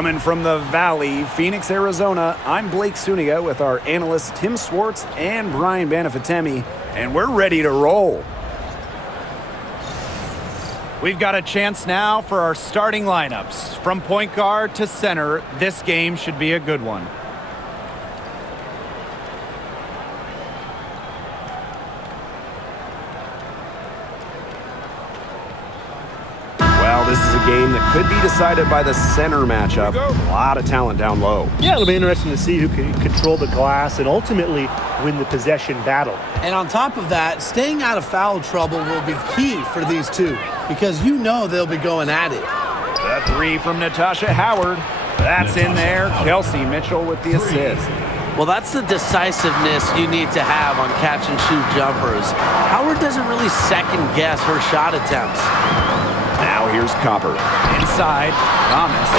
Coming from the Valley, Phoenix, Arizona, I'm Blake Suniga with our analysts Tim Swartz and Brian Banafitemi, and we're ready to roll. We've got a chance now for our starting lineups. From point guard to center, this game should be a good one. Well, this is a game that could be decided by the center matchup. A lot of talent down low. Yeah, it'll be interesting to see who can control the glass and ultimately win the possession battle. And on top of that, staying out of foul trouble will be key for these two because you know they'll be going at it. The three from Natasha Howard. That's in there. Kelsey Mitchell with the assist. Well, that's the decisiveness you need to have on catch-and-shoot jumpers. Howard doesn't really second-guess her shot attempts. Now here's Copper. Inside, Thomas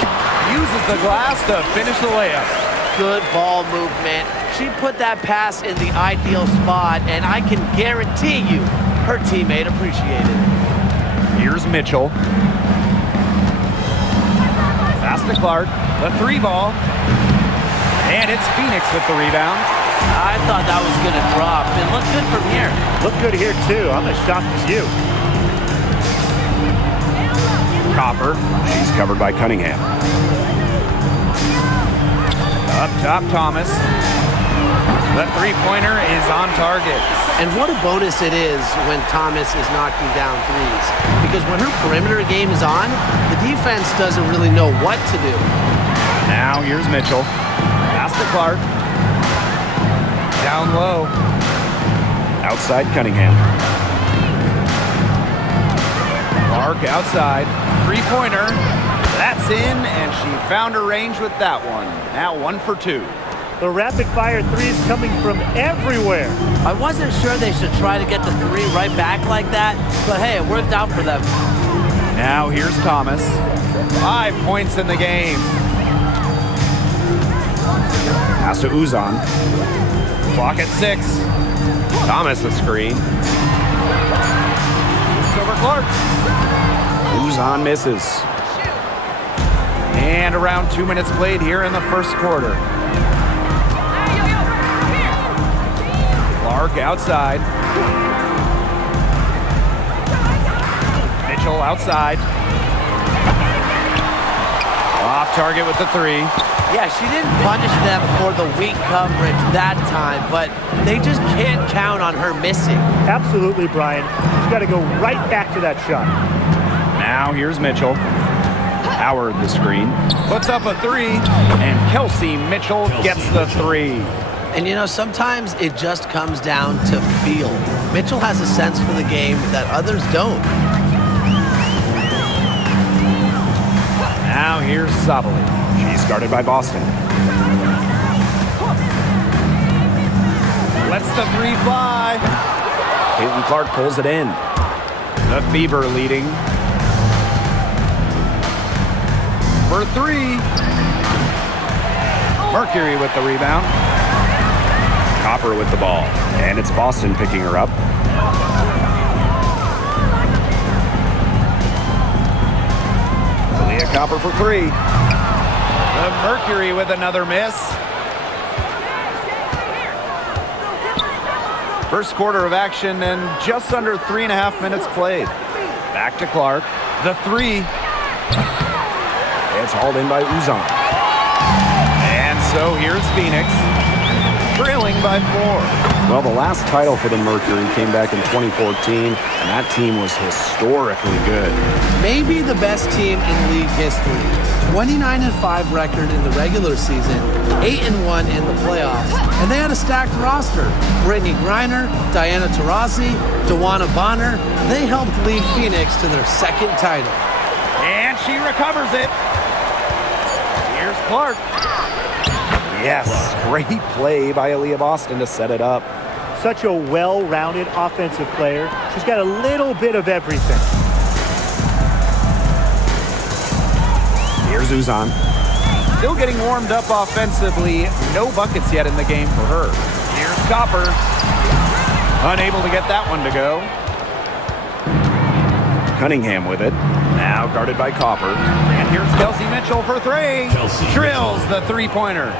uses the glass to finish the layup. Good ball movement. She put that pass in the ideal spot, and I can guarantee you her teammate appreciated it. Here's Mitchell. Pass to Clark, the three ball. And it's Phoenix with the rebound. I thought that was going to drop. It looked good from here. Look good here, too. I'm as shocked as you. Copper. She's covered by Cunningham. Up top, Thomas. The three-pointer is on target. And what a bonus it is when Thomas is knocking down threes. Because when her perimeter game is on, the defense doesn't really know what to do. Now here's Mitchell. Pass to Clark. Down low. Outside Cunningham. Clark outside. Three-pointer. That's in, and she found her range with that one. Now 1 for 2. The rapid-fire threes coming from everywhere. I wasn't sure they should try to get the three right back like that, but hey, it worked out for them. Now here's Thomas. 5 points in the game. Pass to Uzan. Clock at 6. Thomas a screen. It's over Clark. Uzan misses. And around 2 minutes played here in the first quarter. Clark outside. Mitchell outside. Off target with the three. Yeah, she didn't punish them for the weak coverage that time, but they just can't count on her missing. Absolutely, Brian. She's got to go right back to that shot. Now here's Mitchell. Howard the screen. Puts up a three, and Kelsey Mitchell gets the three. And you know, sometimes it just comes down to feel. Mitchell has a sense for the game that others don't. Now here's Sabali. She's guarded by Boston. Lets the three fly. Caitlin-Clark pulls it in. The Fever leading. For three. Mercury with the rebound. Copper with the ball. And it's Boston picking her up. Leah Copper for three. The Mercury with another miss. First quarter of action and just under 3.5 minutes played. Back to Clark. The three. It's hauled in by Uzan. And so here's Phoenix, trailing by 4. Well, the last title for the Mercury came back in 2014, and that team was historically good. Maybe the best team in league history. 29-5 record in the regular season, 8-1 in the playoffs, and they had a stacked roster. Brittany Griner, Diana Taurasi, Dewana Bonner, they helped lead Phoenix to their second title. And she recovers it. Here's Clark. Yes, great play by Aaliyah Boston to set it up. Such a well-rounded offensive player. She's got a little bit of everything. Here's Uzan. Still getting warmed up offensively. No buckets yet in the game for her. Here's Copper. Unable to get that one to go. Cunningham with it. Now guarded by Copper. And here's Kelsey Mitchell for three. Drills the three-pointer.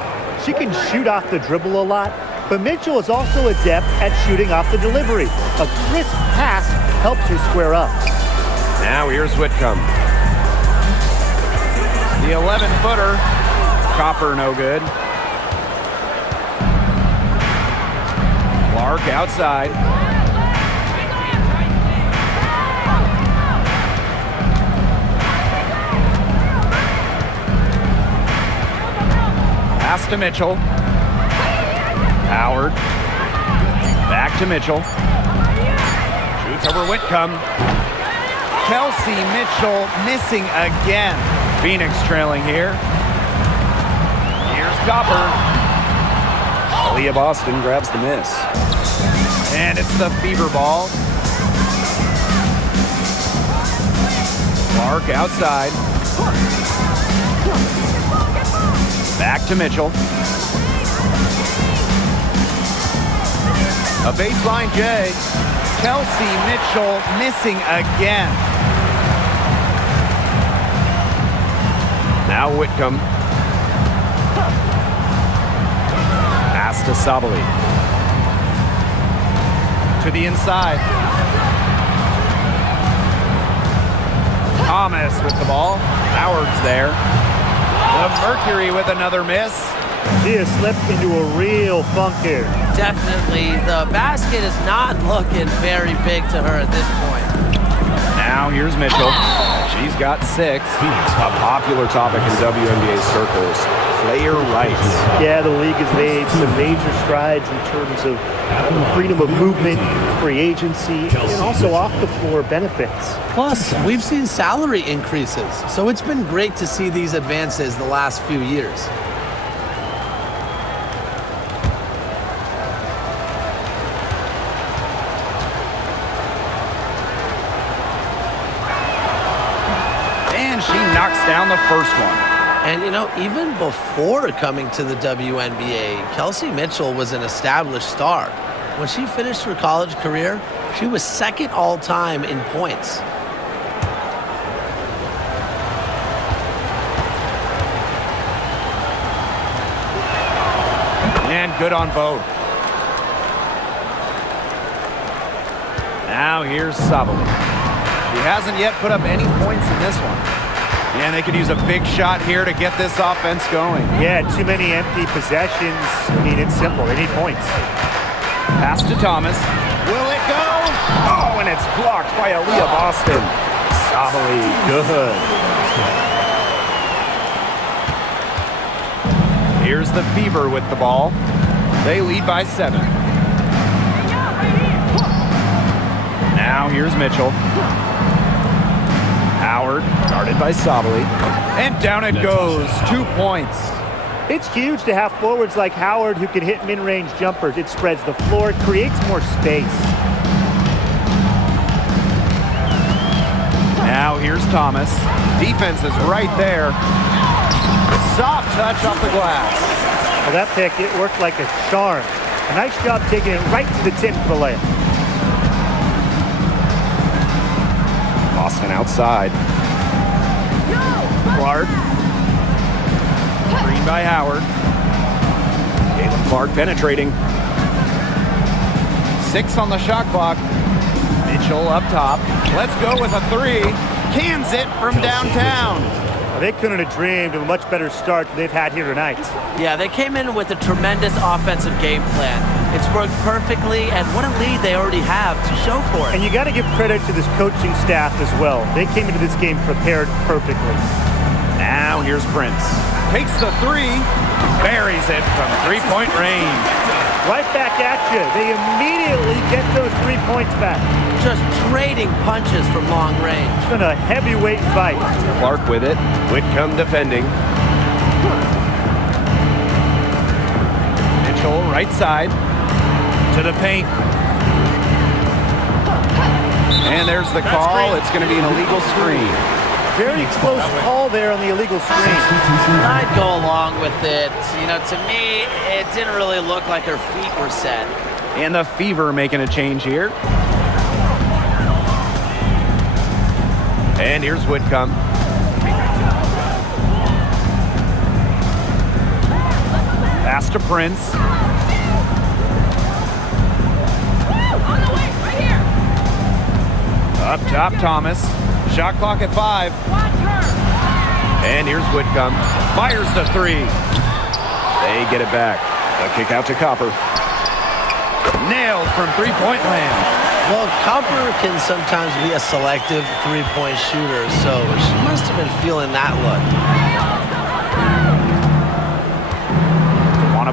She can shoot off the dribble a lot, but Mitchell is also adept at shooting off the delivery. A crisp pass helps her square up. Now here's Whitcomb. The 11-footer. Copper no good. Clark outside. Pass to Mitchell. Howard. Back to Mitchell. Shoots over Whitcomb. Kelsey Mitchell missing again. Phoenix trailing here. Here's Copper. Aaliyah Boston grabs the miss. And it's the fever ball. Clark outside. Back to Mitchell. A baseline J. Kelsey Mitchell missing again. Now Whitcomb. Pass to Sabali. To the inside. Thomas with the ball. Howard's there. The Mercury with another miss. She has slipped into a real funk here. Definitely. The basket is not looking very big to her at this point. Now here's Mitchell. She's got 6. A popular topic in WNBA circles. Player rights. Yeah, the league has made some major strides in terms of freedom of movement, free agency, and also off-the-floor benefits. Plus, we've seen salary increases, so it's been great to see these advances the last few years. And she knocks down the first one. And, you know, even before coming to the WNBA, Kelsey Mitchell was an established star. When she finished her college career, she was second all-time in points. And good on both. Now here's Sabali. She hasn't yet put up any points in this one. And they could use a big shot here to get this offense going. Yeah, too many empty possessions. I mean, it's simple. They need points. Pass to Thomas. Will it go? Oh, and it's blocked by Aaliyah Boston. Sabali, good. Here's the Fever with the ball. They lead by 7. Now here's Mitchell. Howard, guarded by Sabali. And down it goes. 2 points. It's huge to have forwards like Howard who can hit mid-range jumpers. It spreads the floor, creates more space. Now here's Thomas. Defense is right there. Soft touch off the glass. Well, that pick, it worked like a charm. A nice job taking it right to the tip for the layup. Boston outside. Clark. Green by Howard. Clark penetrating. 6 on the shot clock. Mitchell up top. Let's go with a 3. Cans it from downtown. Well, they couldn't have dreamed of a much better start than they've had here tonight. Yeah, they came in with a tremendous offensive game plan. It's worked perfectly, and what a lead they already have to show for it. And you got to give credit to this coaching staff as well. They came into this game prepared perfectly. Now here's Prince. Takes the 3. Buries it from three-point range. Right back at you. They immediately get those 3 points back. Just trading punches from long range. It's been a heavyweight fight. Clark with it. Whitcomb defending. Mitchell right side to the paint. And there's the call. It's going to be an illegal screen. Very close call there on the illegal screen. I'd go along with it. You know, to me, it didn't really look like her feet were set. And the Fever making a change here. And here's Whitcomb. Pass to Prince. Up top, Thomas. Shot clock at 5. And here's Whitcomb. Fires the 3. They get it back. A kick out to Copper. Nailed from three-point land. Well, Copper can sometimes be a selective three-point shooter, so she must have been feeling that look.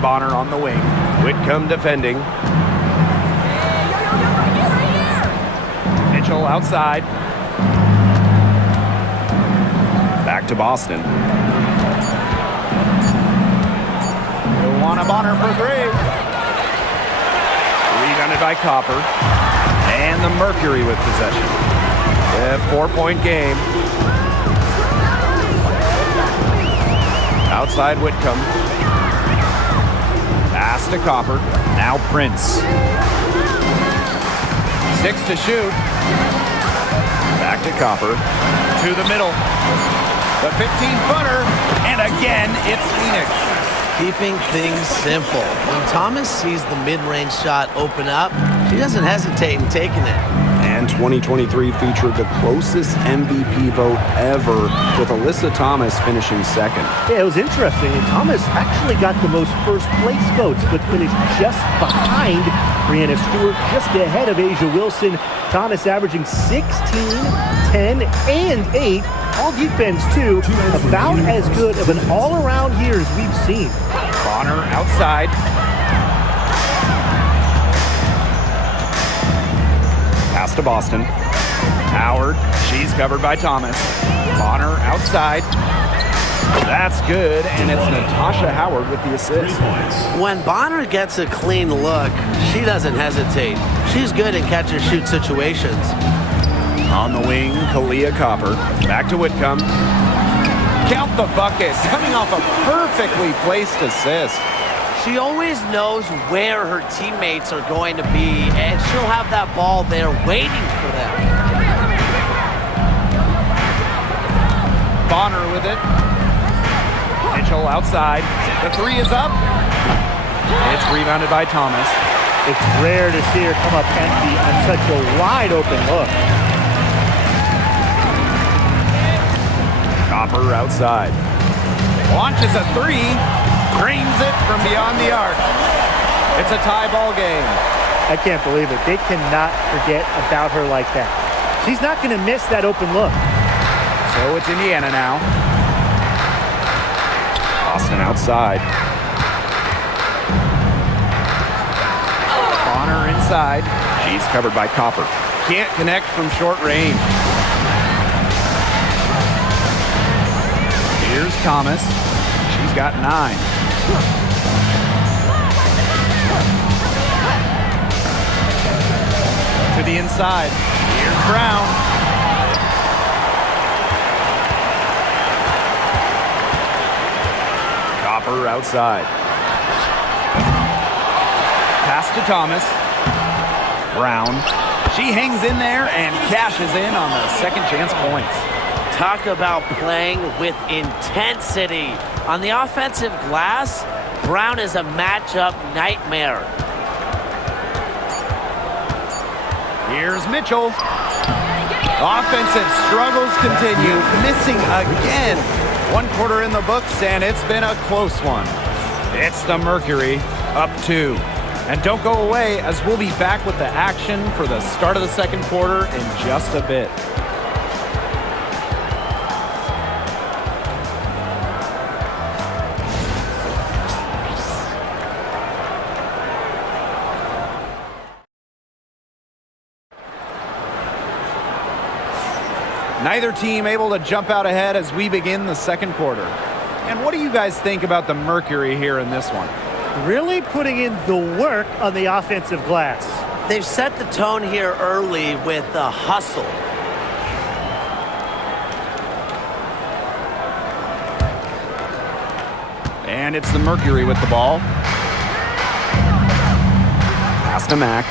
Bonner on the wing. Whitcomb defending. Mitchell outside. Back to Boston. Bonner for 3. Rebounded by Copper. And the Mercury with possession. A 4-point game. Outside Whitcomb. Pass to Copper. Now Prince. 6 to shoot. Back to Copper. To the middle. The 15-footer. And again, it's Phoenix. Keeping things simple. When Thomas sees the mid-range shot open up, she doesn't hesitate in taking it. And 2023 featured the closest MVP vote ever, with Alyssa Thomas finishing second. Yeah, it was interesting. And Thomas actually got the most first-place votes, but finished just behind Brianna Stewart, just ahead of Asia Wilson. Thomas averaging 16, 10, and 8. All defense, too. About as good of an all-around year as we've seen. Bonner outside. Pass to Boston. Howard. She's covered by Thomas. Bonner outside. That's good, and it's Natasha Howard with the assist. When Bonner gets a clean look, she doesn't hesitate. She's good in catch-and-shoot situations. On the wing, Kalia Copper. Back to Whitcomb. Count the buckets, coming off a perfectly placed assist. She always knows where her teammates are going to be, and she'll have that ball there waiting for them. Bonner with it. Mitchell outside. The 3 is up. It's rebounded by Thomas. It's rare to see her come up empty on such a wide-open look. Copper outside. Launches a 3. Drains it from beyond the arc. It's a tie ball game. I can't believe it. They cannot forget about her like that. She's not going to miss that open look. So it's Indiana now. Boston outside. Bonner inside. She's covered by Copper. Can't connect from short range. Here's Thomas. She's got 9. To the inside. Here's Brown. Copper outside. Pass to Thomas. Brown. She hangs in there and cashes in on the second chance points. Talk about playing with intensity. On the offensive glass, Brown is a matchup nightmare. Here's Mitchell. Offensive struggles continue, missing again. 1 quarter in the books, and it's been a close one. It's the Mercury, up 2. And don't go away, as we'll be back with the action for the start of the second quarter in just a bit. Neither team able to jump out ahead as we begin the second quarter. And what do you guys think about the Mercury here in this one? Really putting in the work on the offensive glass. They've set the tone here early with the hustle. And it's the Mercury with the ball. Pass to Mack.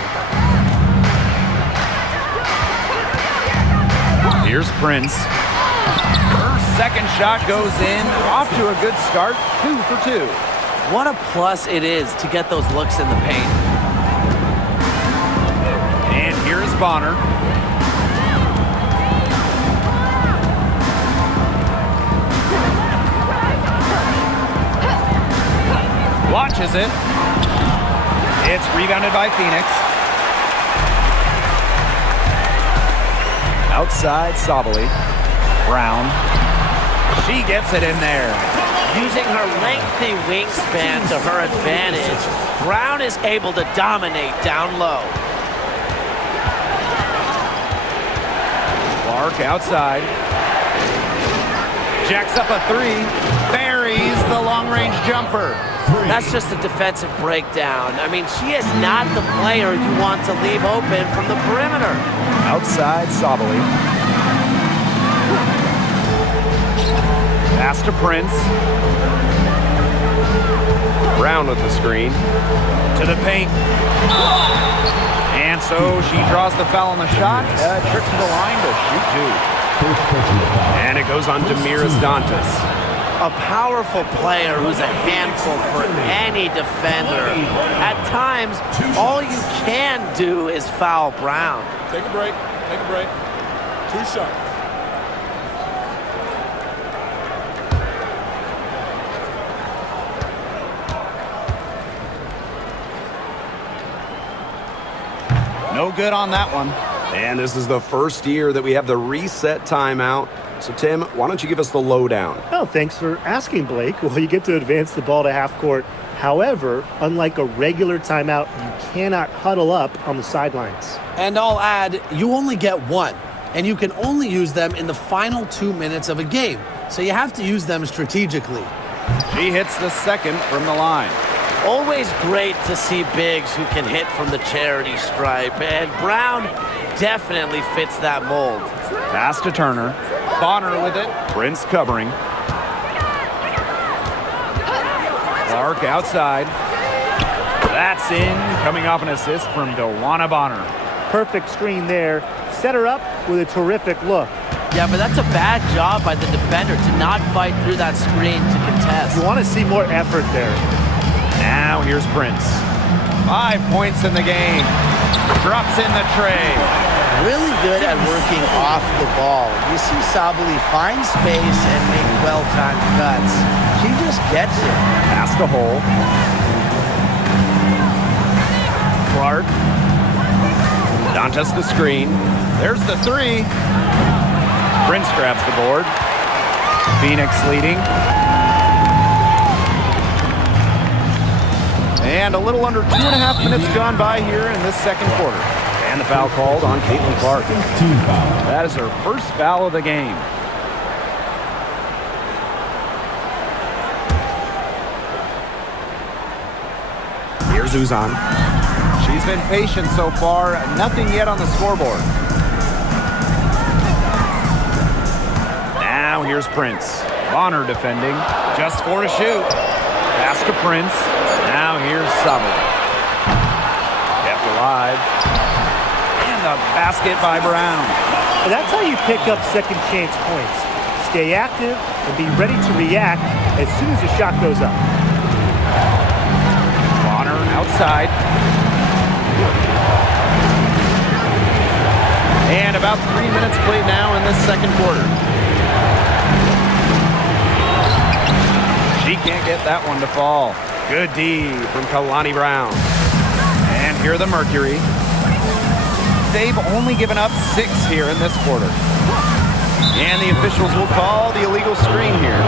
Here's Prince. Her second shot goes in. Off to a good start. 2 for 2. What a plus it is to get those looks in the paint. And here's Bonner. Launches it. It's rebounded by Phoenix. Outside, Sabali. Brown. She gets it in there. Using her lengthy wingspan to her advantage, Brown is able to dominate down low. Clark outside. Jacks up a 3. Buries the long-range jumper. That's just a defensive breakdown. I mean, she is not the player you want to leave open from the perimeter. Outside, Sabali. Pass to Prince. Brown with the screen. To the paint. And so she draws the foul on the shot. Trip to the line to shoot 2. And it goes on to Damiris Dantas. A powerful player who's a handful for any defender. At times, all you can do is foul Brown. Take a break. Take a break. 2 shots. No good on that one. And this is the first year that we have the reset timeout. So, Tim, why don't you give us the lowdown? Oh, thanks for asking, Blake. Well, you get to advance the ball to half court. However, unlike a regular timeout, you cannot huddle up on the sidelines. And I'll add, you only get one, and you can only use them in the final 2 minutes of a game. So you have to use them strategically. She hits the second from the line. Always great to see bigs who can hit from the charity stripe, and Brown definitely fits that mold. Pass to Turner. Bonner with it. Prince covering. Clark outside. That's in. Coming off an assist from DeWanna Bonner. Perfect screen there. Set her up with a terrific look. Yeah, but that's a bad job by the defender to not fight through that screen to contest. You want to see more effort there. Now here's Prince. 5 points in the game. Drops in the tray. Really good at working off the ball. You see Sabali find space and make well-timed cuts. She just gets it. Pass to Hole. Clark. Dantas the screen. There's the 3. Prince grabs the board. Phoenix leading. And a little under 2.5 minutes gone by here in this second quarter. And the foul called on Caitlin Clark. That is her first foul of the game. Here's Uzan. She's been patient so far. Nothing yet on the scoreboard. Now here's Prince. Bonner defending. Just 4 to shoot. Pass to Prince. Now here's Sabali. Kept alive. And the basket by Brown. And that's how you pick up second chance points. Stay active and be ready to react as soon as the shot goes up. Bonner outside. And about 3 minutes played now in this second quarter. She can't get that one to fall. Good D from Kalani Brown. And here are the Mercury. They've only given up 6 here in this quarter. And the officials will call the illegal screen here.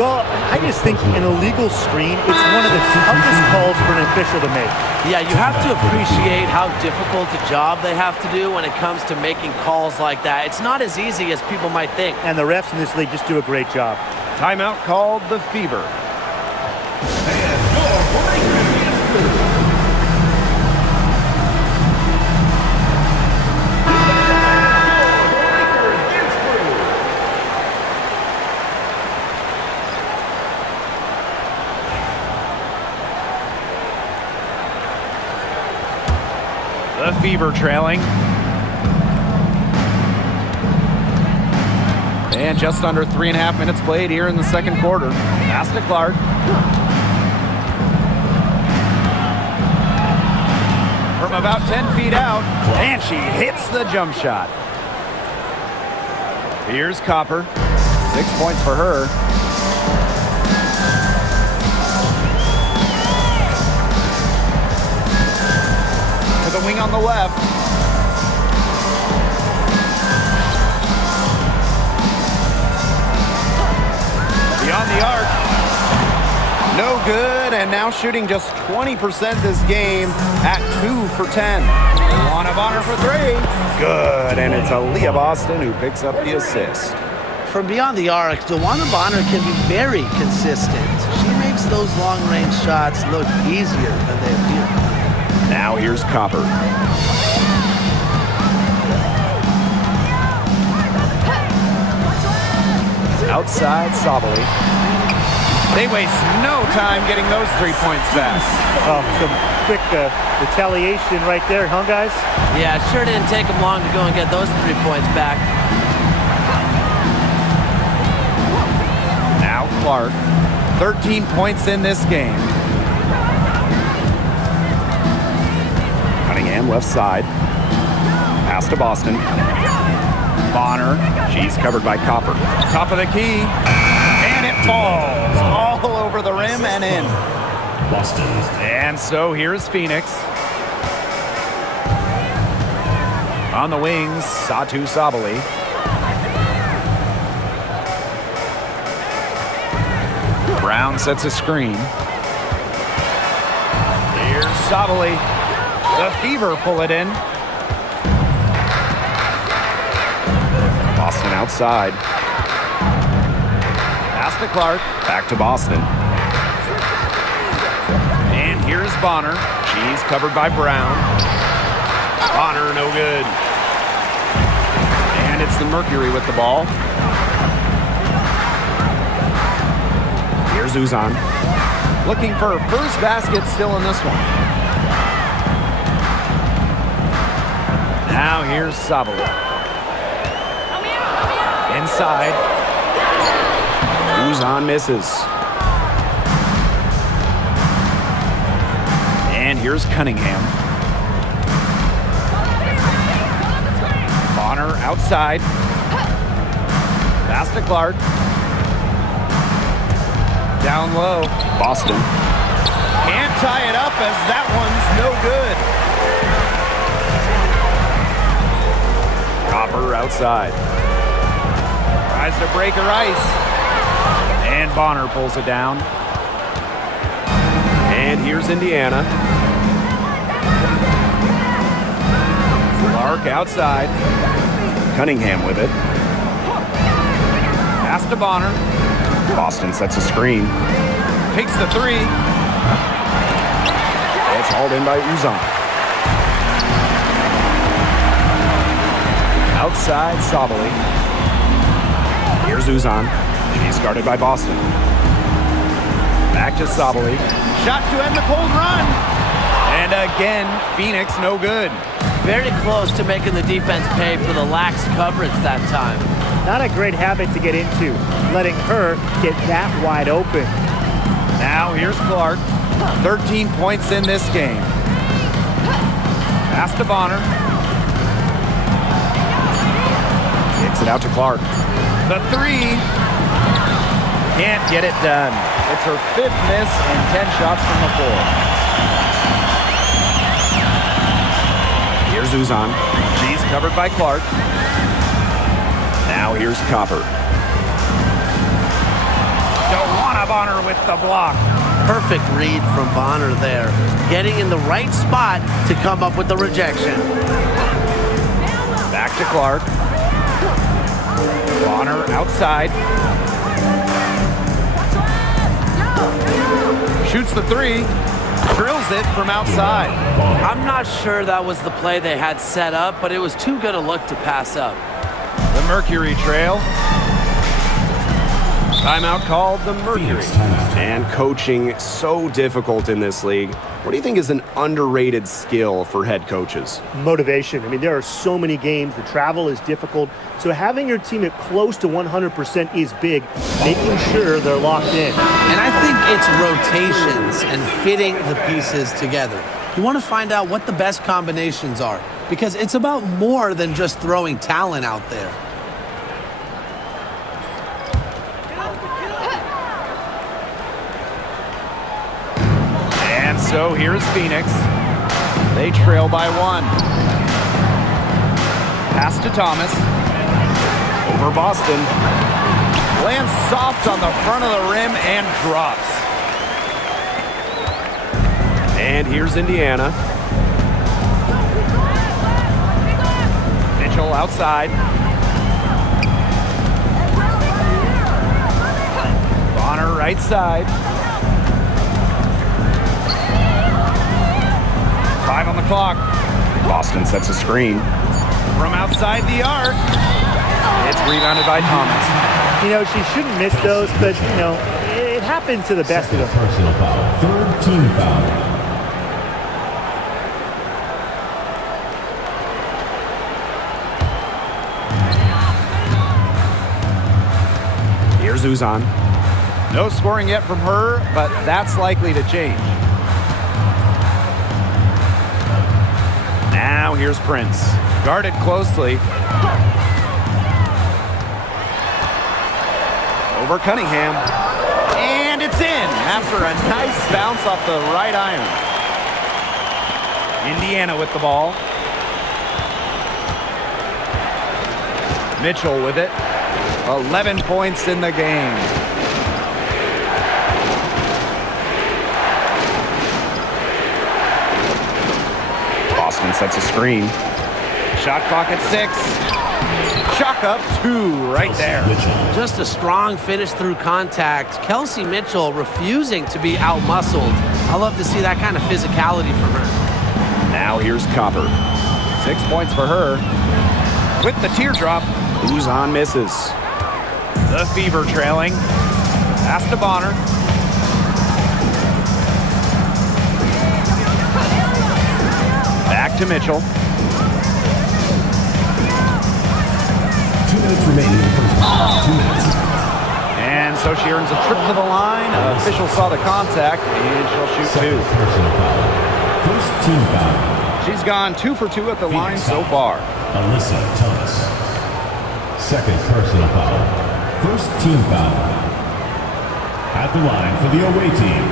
Well, I just think an illegal screen, it's one of the toughest calls for an official to make. Yeah, you have to appreciate how difficult a job they have to do when it comes to making calls like that. It's not as easy as people might think. And the refs in this league just do a great job. Timeout called the Fever. The Fever trailing. And just under 3.5 minutes played here in the second quarter. Pass to Clark. From about 10 feet out, and she hits the jump shot. Here's Copper. 6 points for her. To the wing on the left. Beyond the arc. No good, and now shooting just 20% this game at 2 for 10. Luana Bonner for 3. Good, and it's Aaliyah Boston who picks up the assist. From beyond the arc, DeWanna Bonner can be very consistent. She makes those long-range shots look easier than they appear. Now here's Copper. Outside Sabali. They waste no time getting those 3 points back. Some quick retaliation right there, huh, guys? Yeah, it sure didn't take them long to go and get those 3 points back. Now Clark, 13 points in this game. Cunningham left side. Pass to Boston. Bonner. She's covered by Copper. Top of the key. And it falls all over the rim and in. Boston. And so here's Phoenix. On the wings, Satu Sabali. Brown sets a screen. Here's Sabali. The Fever pull it in. Boston outside. Pass to Clark. Back to Boston. And here's Bonner. She's covered by Brown. Bonner, no good. And it's the Mercury with the ball. Here's Uzan. Looking for her first basket still in this one. Now here's Sabali. Inside. Uzan misses. And here's Cunningham. Bonner outside. Pass to Clark. Down low. Boston. Can't tie it up as that one's no good. Copper outside. Tries to break her ice. And Bonner pulls it down. And here's Indiana. Clark outside. Cunningham with it. Pass to Bonner. Boston sets a screen. Takes the 3. It's hauled in by Uzan. Outside Sabali. Here's Uzan. She's guarded by Boston. Back to Sabali. Shot to end the cold run. And again, Phoenix no good. Very close to making the defense pay for the lax coverage that time. Not a great habit to get into, letting her get that wide open. Now here's Clark. 13 points in this game. Pass to Bonner. Kicks it out to Clark. The 3. Can't get it done. It's her 5th miss and 10 shots from the floor. Here's Uzan. She's covered by Clark. Now here's Copper. DeWanna Bonner with the block. Perfect read from Bonner there. Getting in the right spot to come up with the rejection. Back to Clark. Bonner outside. Shoots the 3. Drills it from outside. I'm not sure that was the play they had set up, but it was too good a look to pass up. The Mercury trail. Timeout called the Mercury. And coaching so difficult in this league. What do you think is an underrated skill for head coaches? Motivation. I mean, there are so many games. The travel is difficult. So having your team at close to 100% is big, making sure they're locked in. And I think it's rotations and fitting the pieces together. You want to find out what the best combinations are because it's about more than just throwing talent out there. And so here's Phoenix. They trail by 1. Pass to Thomas. Over Boston. Lands soft on the front of the rim and drops. And here's Indiana. Mitchell outside. Bonner right side. 5 on the clock. Boston sets a screen. From outside the arc. It's rebounded by Thomas. You know, she shouldn't miss those, but, you know, it happens to the best of them. Personal foul. Third team foul. Here's Uzan. No scoring yet from her, but that's likely to change. Now here's Prince. Guarded closely. Over Cunningham. And it's in after a nice bounce off the right iron. Indiana with the ball. Mitchell with it. 11 points in the game. Boston sets a screen. Shot clock at 6. Chalk up 2 right there. Just a strong finish through contact. Kelsey Mitchell refusing to be out-muscled. I love to see that kind of physicality from her. Now here's Copper. 6 points for her. With the teardrop. Uzan misses. The Fever trailing. Pass to Bonner. Back to Mitchell. 2 minutes remaining in the first half. 2 minutes. And so she earns a trip to the line. Official saw the contact, and she'll shoot 2. Personal foul. First team foul. She's gone 2 for 2 at the line so far. Alyssa Thomas. Second personal foul. First team foul. At the line for the away team,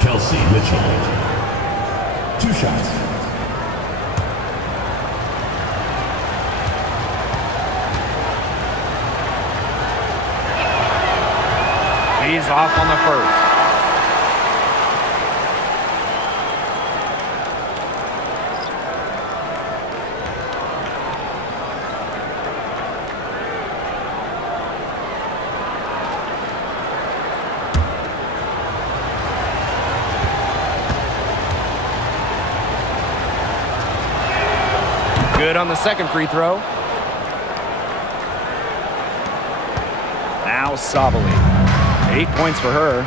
Kelsey Mitchell. 2 shots. He's off on the first. Good on the second free throw. Now Sabali. 8 points for her.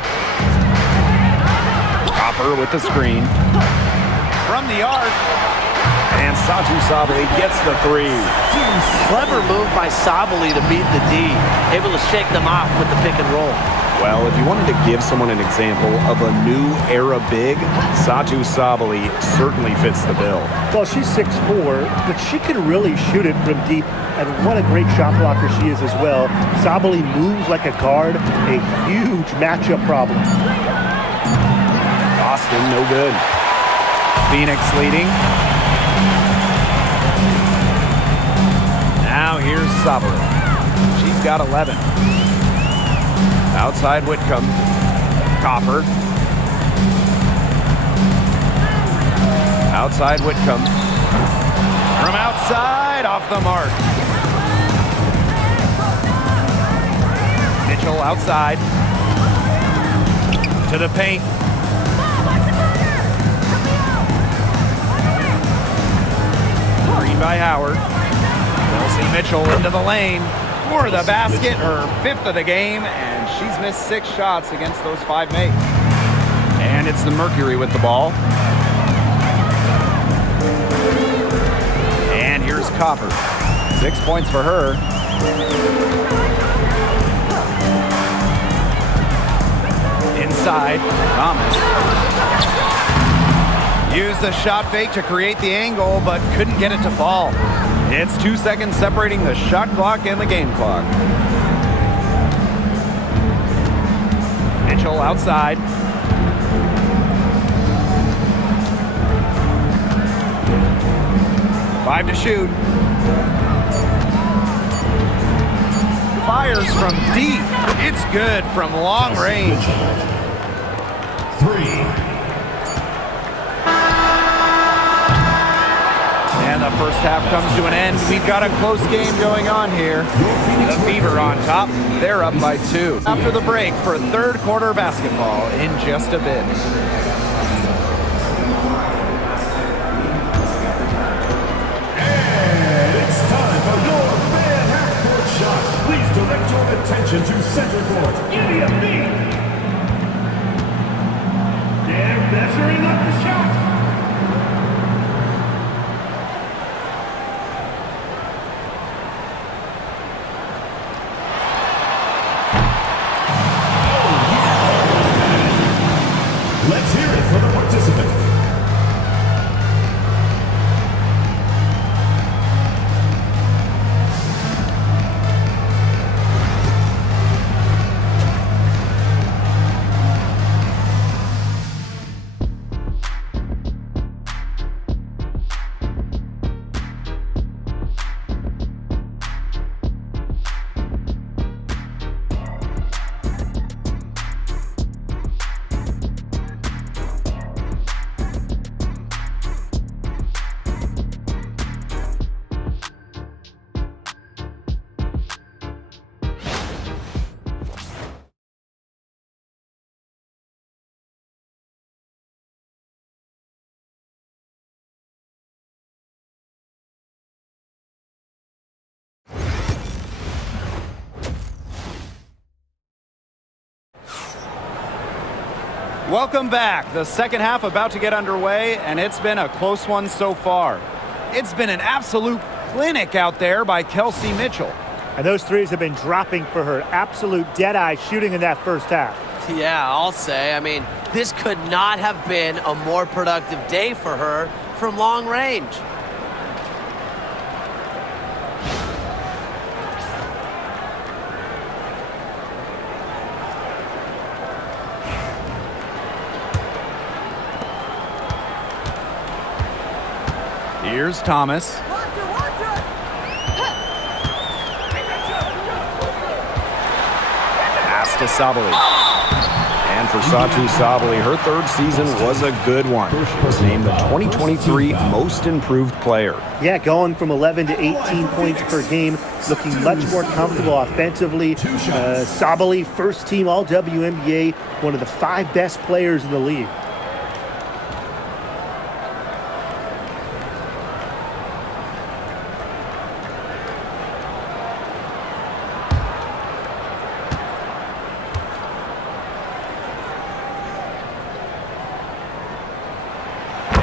Copper with the screen. From the arc. And Satu Sabali gets the 3. Clever move by Sabali to beat the D. Able to shake them off with the pick and roll. Well, if you wanted to give someone an example of a new era big, Satu Sabali certainly fits the bill. Well, she's 6'4", but she can really shoot it from deep, and what a great shot blocker she is as well. Sabali moves like a guard, a huge matchup problem. Boston, no good. Phoenix leading. Now here's Sabali. She's got 11. Outside Whitcomb. Copper. Outside Whitcomb. From outside, off the mark. Mitchell outside. To the paint. Green by Howard. Kelsey Mitchell into the lane. For the basket, her 5th of the game, and she's missed 6 shots against those 5 mates. And it's the Mercury with the ball. And here's Copper. 6 points for her. Inside, Thomas. Used the shot fake to create the angle, but couldn't get it to fall. It's 2 seconds separating the shot clock and the game clock. Mitchell outside. Five to shoot. Fires from deep. It's good from long range. 3. And the first half comes to an end. We've got a close game going on here. The Fever on top. They're up by 2. After the break for 3rd quarter basketball in just a bit. And it's time for your fan half-court shot. Please direct your attention to center court. Give me a beat. They're measuring up the shot. Let's hear it for the participant. Welcome back. The second half about to get underway, and it's been a close one so far. It's been an absolute clinic out there by Kelsey Mitchell. And those threes have been dropping for her. Absolute dead-eye shooting in that first half. Yeah, I'll say. I mean, this could not have been a more productive day for her from long range. Here's Thomas. Pass to Sabally. And for Satu Sabally, her 3rd season was a good one. Was named the 2023 Most Improved Player. Yeah, going from 11 to 18 points per game, looking much more comfortable offensively. Sabally, first team all WNBA, one of the 5 best players in the league.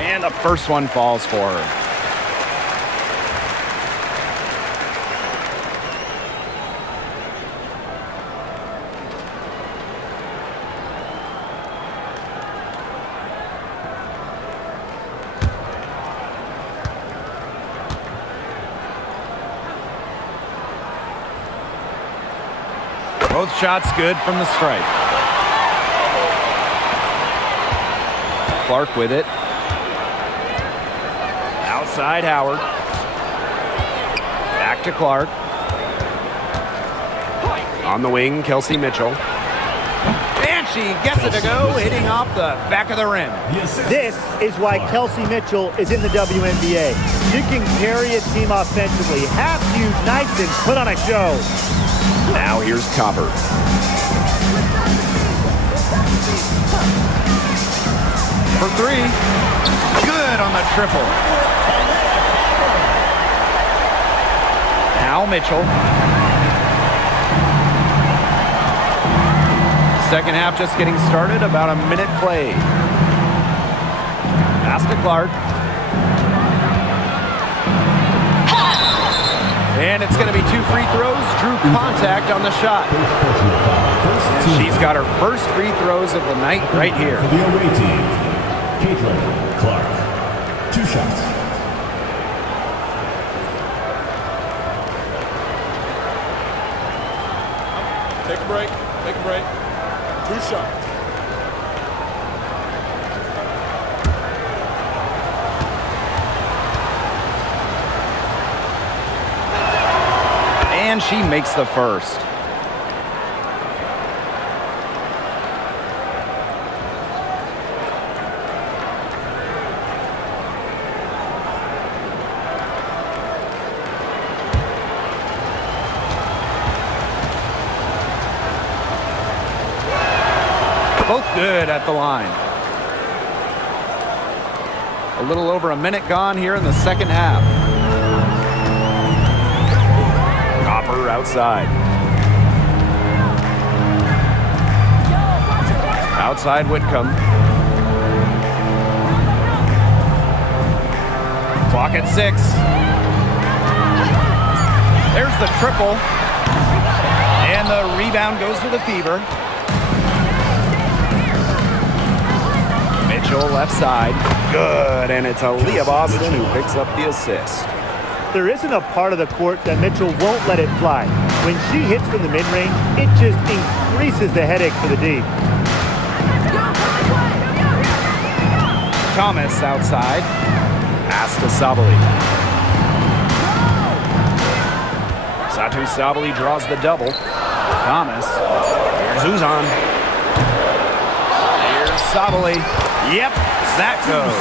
And the first one falls for her. Both shots good from the stripe. Clark with it. Outside Howard. Back to Clark. On the wing, Kelsey Mitchell. And she gets it to go, hitting off the back of the rim. This is why Kelsey Mitchell is in the WNBA. You can carry a team offensively, have huge nights, and put on a show. Now here's Copper. For 3. Good on the triple. Now Mitchell. Second half just getting started, about a minute played. Pass to Clark. And it's going to be 2 free throws. Drew contact on the shot. And she's got her first free throws of the night right here. For the away team, Clark. 2 shots. Take a break. Take a break. 2 shots. And she makes the first. Both good at the line. A little over a minute gone here in the second half. Copper outside. Outside Whitcomb. Clock at 6. There's the triple. And the rebound goes to the Fever. Mitchell left side. Good. And it's Aaliyah Boston who picks up the assist. There isn't a part of the court that Mitchell won't let it fly. When she hits from the mid-range, it just increases the headache for the D. Thomas outside. Pass to Sabali. Satu Sabali draws the double. Thomas. Here's Uzan. Here's Sabali. Yep, that goes.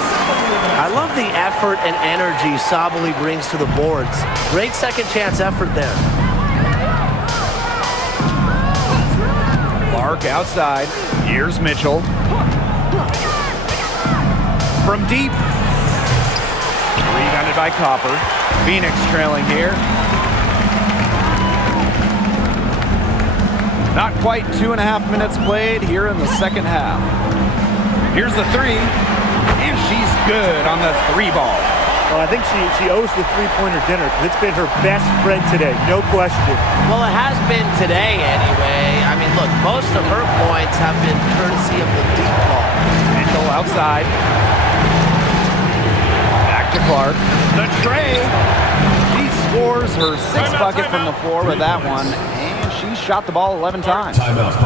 I love the effort and energy Sabali brings to the boards. Great second chance effort there. Clark outside. Here's Mitchell. From deep. Rebounded by Copper. Phoenix trailing here. Not quite 2.5 minutes played here in the second half. Here's the 3. And she's good on the 3 ball. Well, I think she owes the three-pointer dinner because it's been her best friend today, no question. Well, it has been today anyway. I mean, look, most of her points have been courtesy of the deep ball. Mitchell outside. Back to Clark. The tray. She scores her 6th bucket from the floor with that one. And she shot the ball 11 times.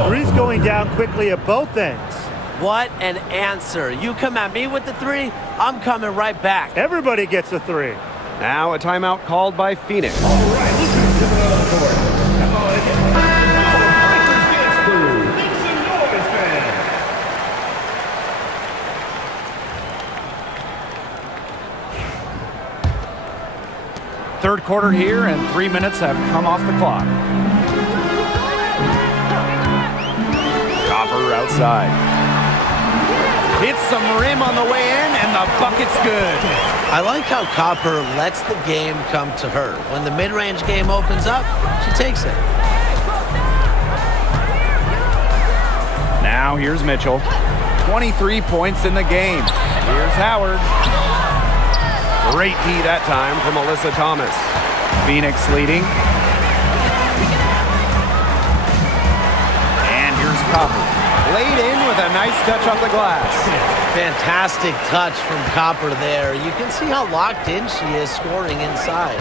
Three's going down quickly at both ends. What an answer. You come at me with the 3, I'm coming right back. Everybody gets a 3. Now a timeout called by Phoenix. Third quarter here, and 3 minutes have come off the clock. Copper outside. Hits some rim on the way in, and the bucket's good. I like how Copper lets the game come to her. When the mid-range game opens up, she takes it. Now here's Mitchell. 23 points in the game. Here's Howard. Great D that time from Alyssa Thomas. Phoenix leading. And here's Copper. Laid in with a nice touch off the glass. Fantastic touch from Copper there. You can see how locked in she is scoring inside.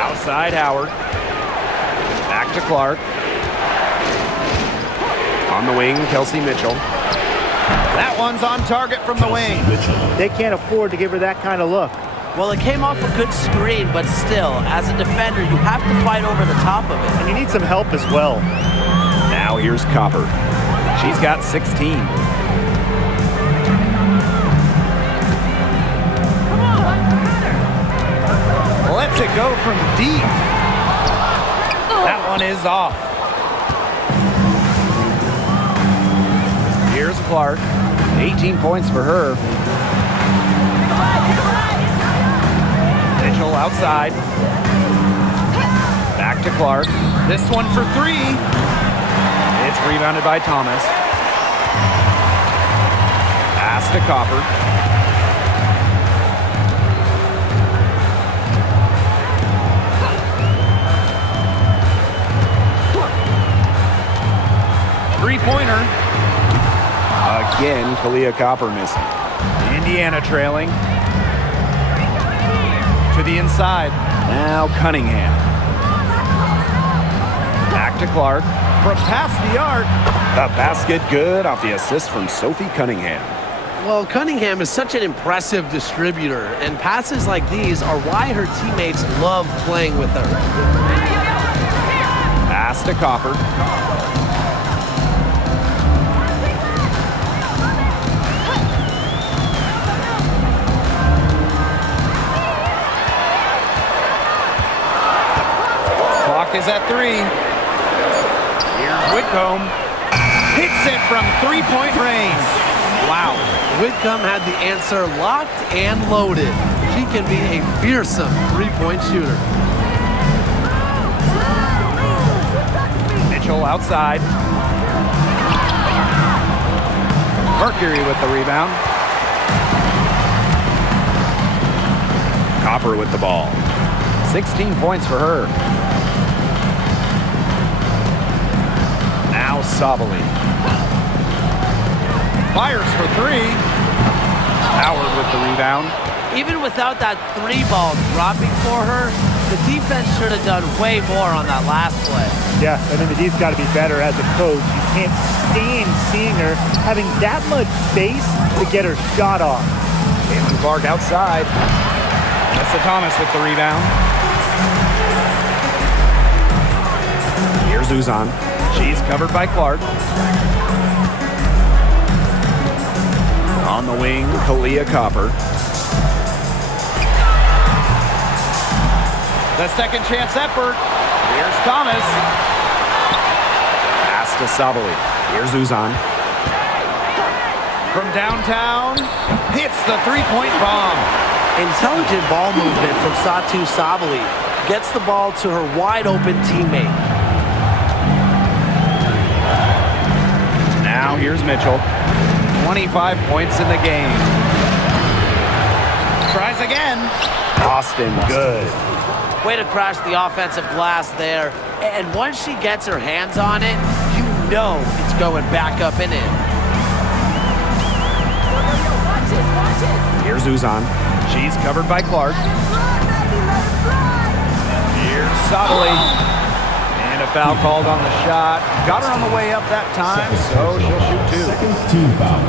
Outside Howard. Back to Clark. On the wing, Kelsey Mitchell. That one's on target from the wing. They can't afford to give her that kind of look. Well, it came off a good screen, but still, as a defender, you have to fight over the top of it. And you need some help as well. Now here's Copper. She's got 16. Lets it go from deep. That one is off. Here's Clark. 18 points for her. Mitchell outside. Back to Clark. This one for 3. It's Rebounded by Thomas. Pass to Copper. Three-pointer. Again, Kalia Copper missing. Indiana trailing. To the inside. Now Cunningham. Back to Clark. From past the arc. The basket good off the assist from Sophie Cunningham. Well, Cunningham is such an impressive distributor, and passes like these are why her teammates love playing with her. Pass to Copper. Clock is at 3. Here's Whitcomb. Hits it from three-point range. Wow. Whitcomb had the answer locked and loaded. She can be a fearsome three-point shooter. Mitchell outside. Mercury with the rebound. Copper with the ball. 16 points for her. Now Sabali. Fires for 3. Howard with the rebound. Even without that 3 ball dropping for her, the defense should have done way more on that last play. Yeah, and then the D's got to be better as a coach. You can't stand seeing her having that much space to get her shot off. Caitlin Clark outside. Melissa Thomas with the rebound. Here's Uzan. She's covered by Clark. On the wing, Kalia Copper. The second chance effort. Here's Thomas. Pass to Sabali. Here's Uzan. From downtown, hits the three-point bomb. Intelligent ball movement from Satu Sabali gets the ball to her wide-open teammate. Now here's Mitchell. 25 points in the game. Tries again. Austin, good. Way to crash the offensive glass there. And once she gets her hands on it, you know it's going back up and in. Here's Uzan. She's covered by Clark. Here's Sabali. And a foul called on the shot. Got her on the way up that time, so she'll shoot 2. Second team foul.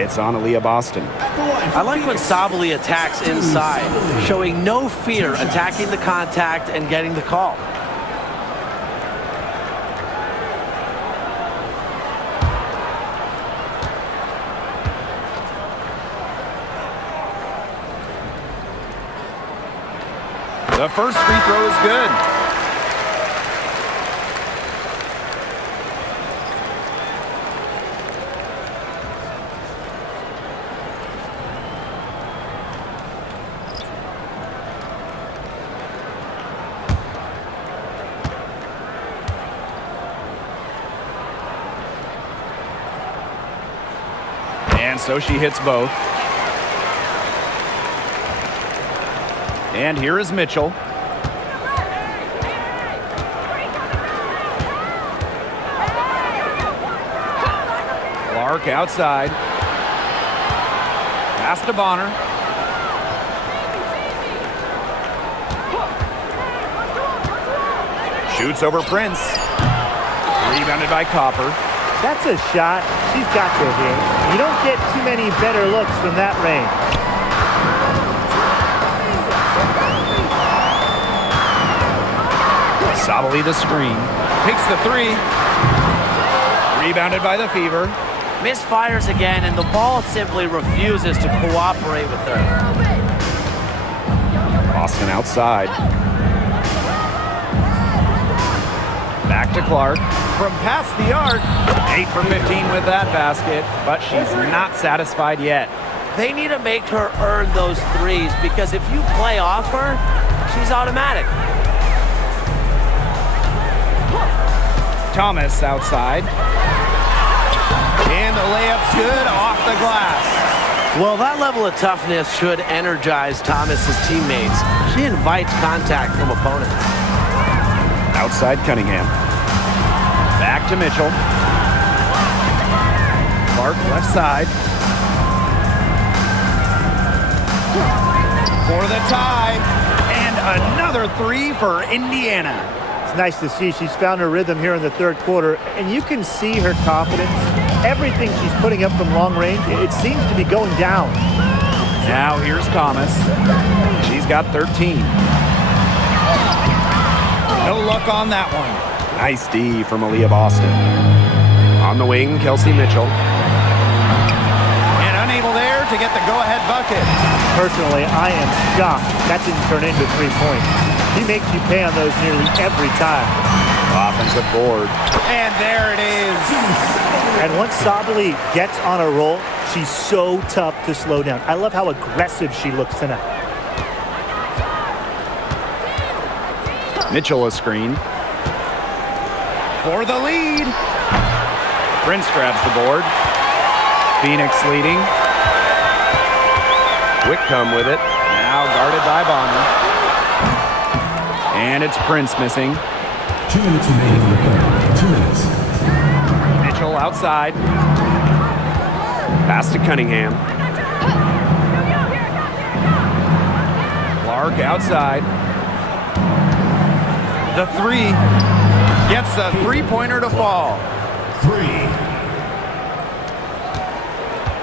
It's on Aaliyah Boston. I like when Sabali attacks inside, showing no fear attacking the contact and getting the call. The first free throw is good. And so she hits both. And here is Mitchell. Clark outside. Pass to Bonner. Shoots over Prince. Rebounded by Copper. That's a shot she's got to hit. You don't get too many better looks from that range. Sabali the screen. Takes the 3. Rebounded by the Fever. Misfires again, and the ball simply refuses to cooperate with her. Boston outside. Back to Clark. From past the arc. 8 for 15 with that basket, but she's not satisfied yet. They need to make her earn those threes, because if you play off her, she's automatic. Thomas outside. And the layup's good off the glass. Well, that level of toughness should energize Thomas's teammates. She invites contact from opponents. Outside Cunningham. Back to Mitchell. Clark left side. For the tie. And another three for Indiana. It's nice to see she's found her rhythm here in the third quarter, and you can see her confidence. Everything she's putting up from long range, it seems to be going down. Now here's Thomas. She's got 13. No luck on that one. Nice D from Aaliyah Boston. On the wing, Kelsey Mitchell. And unable there to get the go-ahead bucket. Personally, I am shocked that didn't turn into 3 points. He makes you pay on those nearly every time. Offensive board. And there it is. And once Sabali gets on a roll, she's so tough to slow down. I love how aggressive she looks tonight. Mitchell a screen. For the lead. Prince grabs the board. Phoenix leading. Whitcomb with it. Now guarded by Bonner. And it's Prince missing. 2 minutes remaining in the quarter. 2 minutes. Mitchell outside. Pass to Cunningham. Clark outside. The three gets a three-pointer to fall. 3.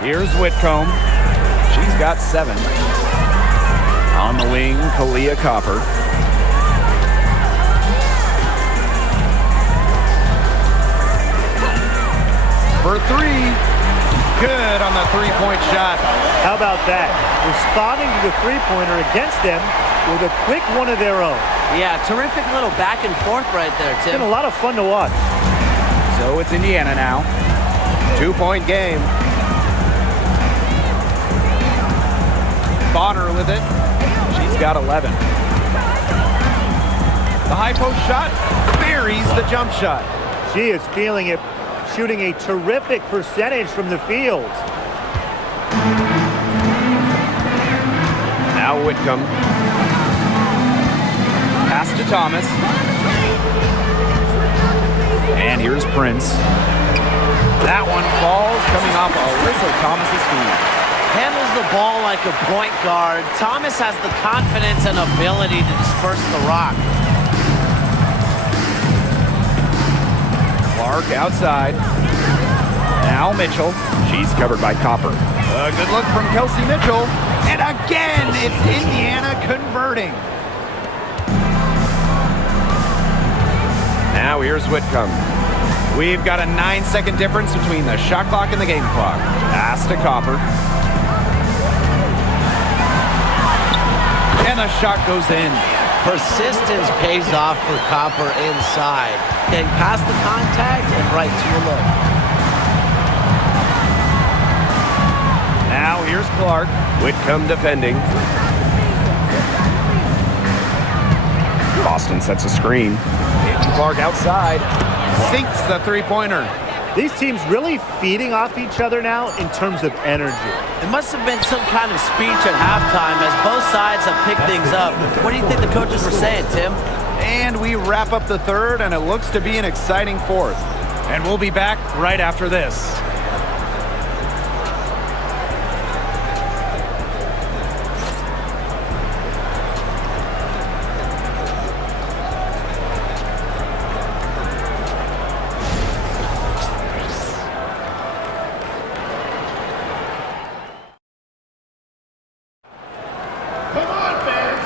Here's Whitcomb. She's got 7. On the wing, Kalia Copper. For three. Good on the three-point shot. How about that? Responding to the three-pointer against them with a quick one of their own. Yeah, terrific little back and forth right there, It's Tim. been a lot of fun to watch. So it's Indiana now. 2-point game. Bonner with it. She's got 11. The high post shot buries the jump shot. She is feeling it, shooting a terrific percentage from the field. Now Whitcomb. Pass to Thomas. And here's Prince. That one falls coming off Alyssa Thomas's feet. Handles the ball like a point guard. Thomas has the confidence and ability to disperse the rock. Clark outside. Now Mitchell. She's covered by Copper. A good look from Kelsey Mitchell. And again, it's Indiana converting. Now here's Whitcomb. We've got a 9-second difference between the shot clock and the game clock. Pass to Copper. And the shot goes in. Persistence pays off for Copper inside. Getting past the contact and right to a look. Now here's Clark. Whitcomb defending. Boston sets a screen. Clark outside. Sinks the three-pointer. These teams really feeding off each other now in terms of energy. It must have been some kind of speech at halftime as both sides have picked things up. What do you think the coaches were saying, Tim? And we wrap up the third, and it looks to be an exciting fourth. And we'll be back right after this.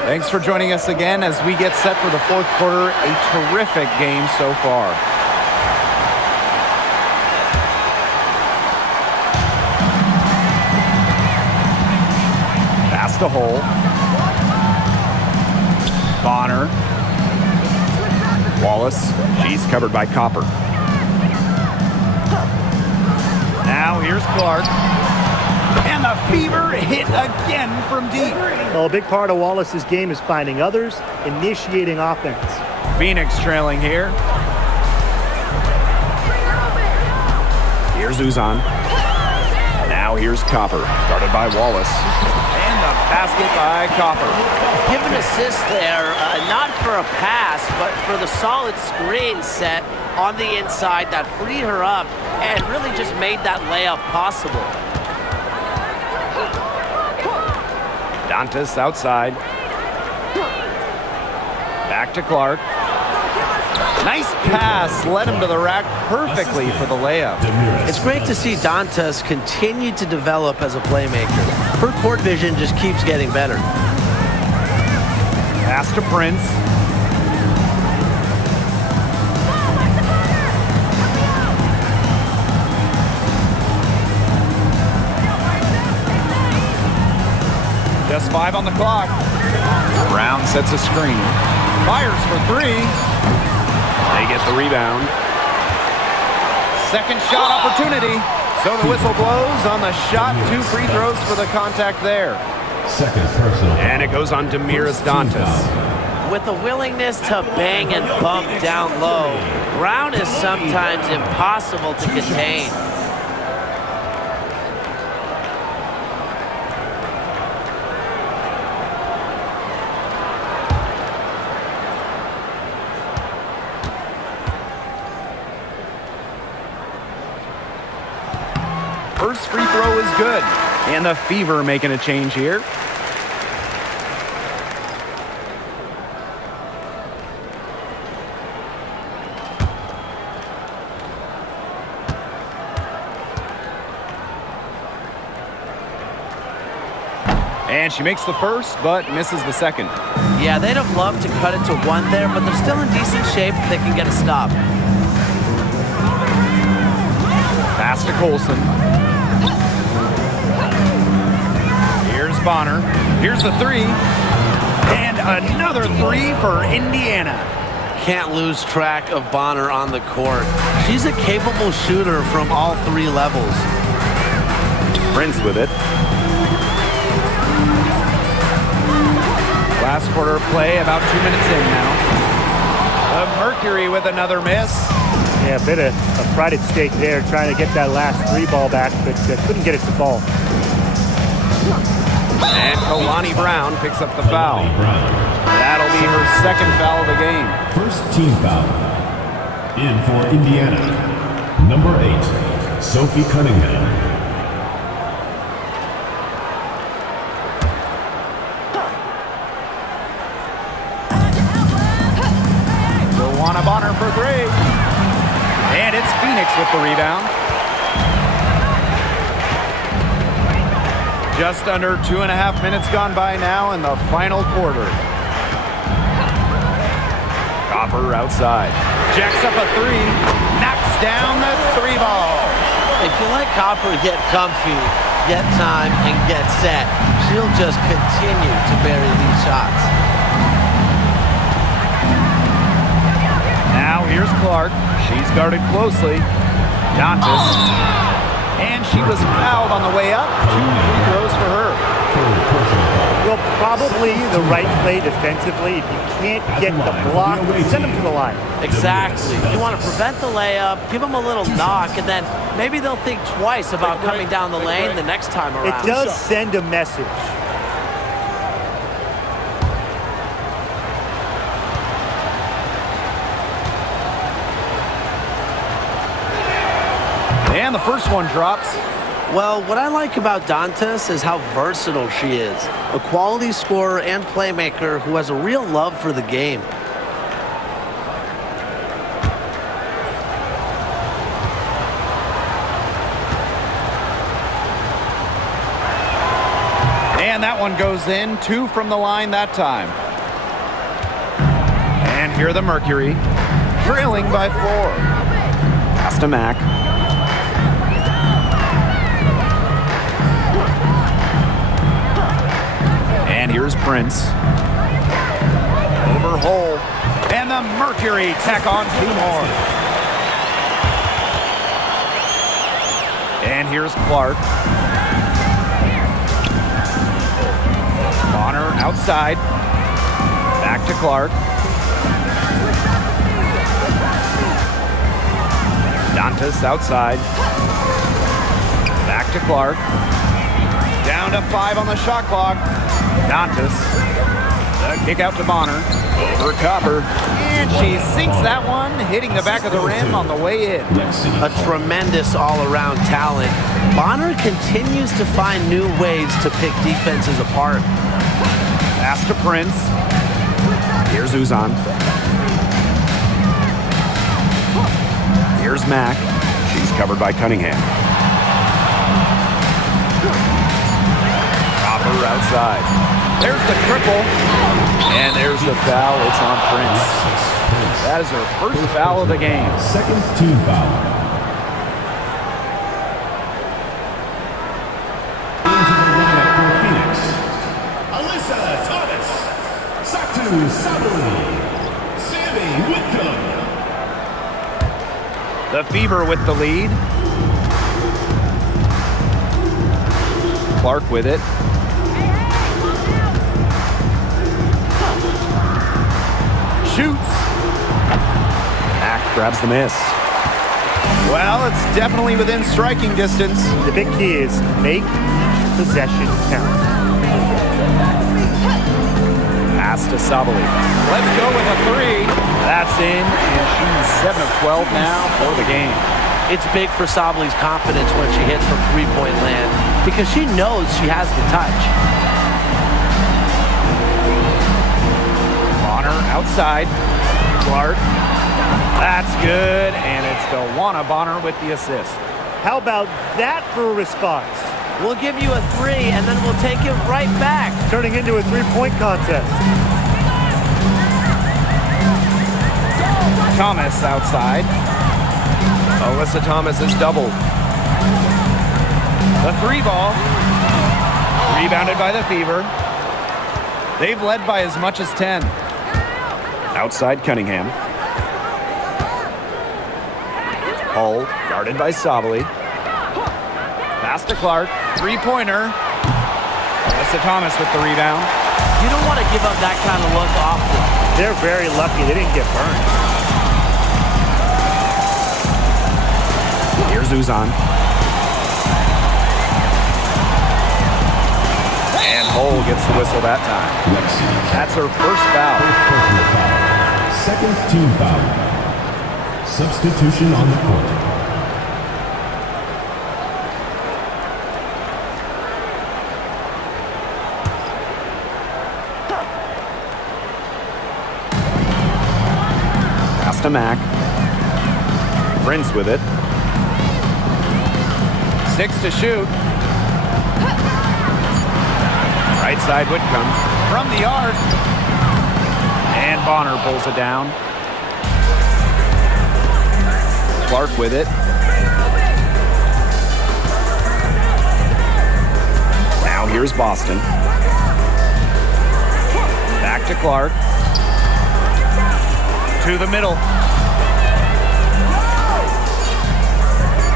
Thanks for joining us again as we get set for the fourth quarter. A terrific game so far. Pass to Hole. Bonner. Wallace. She's covered by Copper. Now here's Clark. And the fever hit again from deep. Well, a big part of Wallace's game is finding others, initiating offense. Phoenix trailing here. Here's Here's Uzan. Now here's Copper, guarded by Wallace. And the basket by Copper. Give an assist there, not for a pass, but for the solid screen set on the inside that freed her up and really just made that layup possible. Dantas outside. Back to Clark. Nice pass, led him to the rack perfectly for the layup. It's great to see Dantas continue to develop as a playmaker. Her court vision just keeps getting better. Pass to Prince. Just 5 on the clock. Brown sets a screen. Fires for 3. They get the rebound. Second shot opportunity. So the whistle blows on the shot. 2 free throws for the contact there. Second personal. And it goes on Damiris Dantas. With a willingness to bang and bump down low, Brown is sometimes impossible to contain. First free throw is good. And the Fever making a change here. And she makes the first, but misses the second. Yeah, they'd have loved to cut it to 1 there, but they're still in decent shape if they can get a stop. Pass to Colson. Here's Bonner. Here's the 3. And another 3 for Indiana. Can't lose track of Bonner on the court. She's a capable shooter from all 3 levels. Prince with it. Last quarter of play, about 2 minutes in now. The Mercury with another miss. Yeah, a bit of pride at stake there, trying to get that last 3 ball back, but couldn't get it to fall. And Kalani Brown picks up the foul. That'll be her second foul of the game. First team foul. In for Indiana. Number 8, Sophie Cunningham. Joanna Bonner for 3. And it's Phoenix with the rebound. Just under 2.5 minutes gone by now in the final quarter. Copper outside. Jacks up a 3. Knocks down the 3 ball. If you let Copper get comfy, get time, and get set, she'll just continue to bury these shots. Now here's Clark. She's guarded closely. Dantas. And she was fouled on the way up. 2 free throws for her. Well, probably the right play defensively. If you can't get the block, send them to the line. Exactly. You want to prevent the layup, give them a little knock, and then maybe they'll think twice about coming down the lane the next time around. It does send a message. And the first one drops. Well, what I like about Dantas is how versatile she is. A quality scorer and playmaker who has a real love for the game. And that one goes in. 2 from the line that time. And here the Mercury, trailing by 4. Pass to Mack. And here's Prince. Over hole. And the Mercury tack on 2 more. And here's Clark. Bonner outside. Back to Clark. Dantas outside. to Clark. Down to 5 on the shot clock. Dantas. The kick out to Bonner. Over Copper. And she sinks that one, hitting the back of the rim on the way in. A tremendous all-around talent. Bonner continues to find new ways to pick defenses apart. Pass to Prince. Here's Uzan. Here's Mack. She's covered by Cunningham. Copper outside. There's the triple. And there's the foul. It's on Prince. That is her first foul of the game. Second team foul. Into the lineup for Phoenix, Alyssa Thomas, Satu Sabali, Sammy Whitcomb. The Fever with the lead. Clark with it. Shoots. Mack grabs the miss. Well, it's definitely within striking distance. The big key is make possession count. Pass to Sabali. Let's go with a 3. That's in, and she's 7 of 12 now for the game. It's big for Sabali's confidence when she hits from three-point land because she knows she has the touch. Bonner outside. Clark. That's good, and it's Dewana Bonner with the assist. How about that for a response? We'll give you a 3, and then we'll take it right back. Turning into a three-point contest. Thomas outside. Alyssa Thomas is doubled. The 3 ball. Rebounded by the Fever. They've led by as much as 10. Outside Cunningham. Hull guarded by Sabali. Pass to Clark. 3-pointer. Alyssa Thomas with the rebound. You don't want to give up that kind of look often. They're very lucky they didn't get burned. Here's Uzan. And Hull gets the whistle that time. That's her first foul. Personal foul. Second team foul. Substitution on the court. Pass to Mack. Prince with it. 6 to shoot. Right side Whitcomb from the arc. And Bonner pulls it down. Clark with it. Now here's Boston. Back to Clark. To the middle.